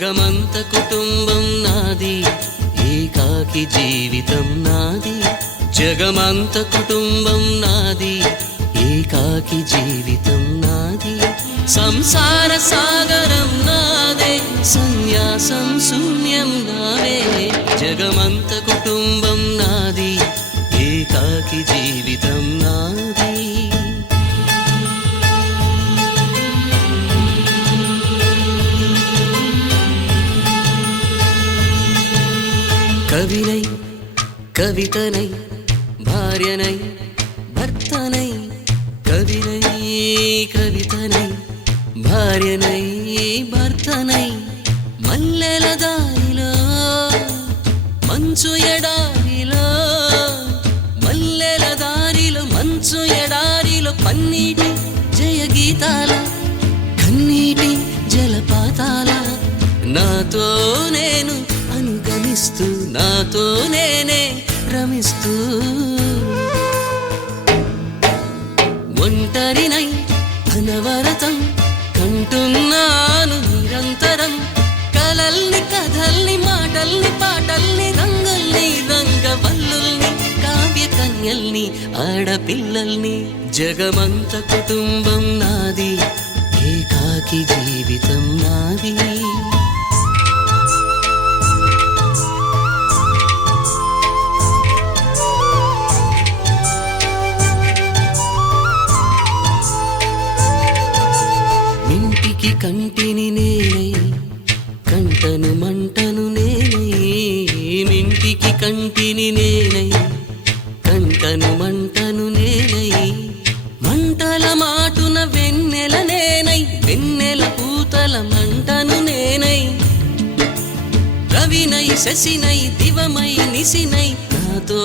జగమంత కుటుంబం నాది, ఏకాకి జీవితం నాది. జగమంత కుటుంబం నాది, ఏకాకి జీవితం నాది. సంసార సాగరం నాదే, సన్యాసం శూన్యం నావే. జగమంత కుటుంబం నాది, ఏకాకి జీవితం నాది. కవినై కవితనై భార్యనై భర్తనై, కవినై కవితనై భార్యనై భర్తనై, మల్లెల దారిలో మంచు ఎడారిలో, మల్లెల దారిలో మంచు ఎడారిలో, పన్నీటి జయగీతాల కన్నీటి జలపాతాల, నాతో నేను అనుగమిస్తూ నాతో నేనే రమిస్తూ, ఒంటరినై అనవరతం కంటున్నాను నిరంతరం. కలల్ని కథల్ని మాటల్ని పాటల్ని రంగుల్ని రంగవల్లుల్ని కావ్య కన్యల్ని ఆడపిల్లల్ని. జగమంత కుటుంబం నాది, ఏకాకి జీవితం నాది. ఇంటికి కంటిని నేనై కంటను మంటను నేనై, ఇంటికి కంటిని నేనై కంటను మంటను నేనై, మంటల మాటున వెన్నెల నేనై వెన్నెల పూతల మంటను నేనై, రవినై శశినై దివమై నిశినై, నాతో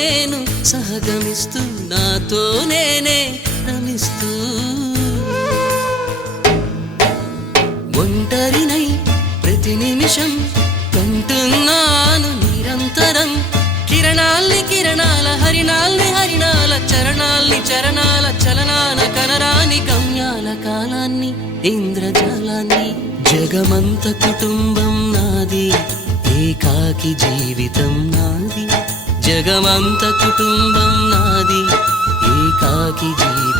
నేను సహగమిస్తూ నాతో నేనే రమిస్తూ, ఒంటరినై ప్రతి నిమిషం కంటున్నాను నిరంతరం. కిరణాల్ని కిరణాల హరిణాల్ని హరిణాల చరణాల్ని చరణాల చలనాన కనరాని గమ్యాల కాలాన్ని ఇంద్రజాలాన్ని. జగమంత కుటుంబం నాది, ఏకాకి జీవితం నాది. జగమంత కుటుంబం నాది, ఏకాకి జీవితం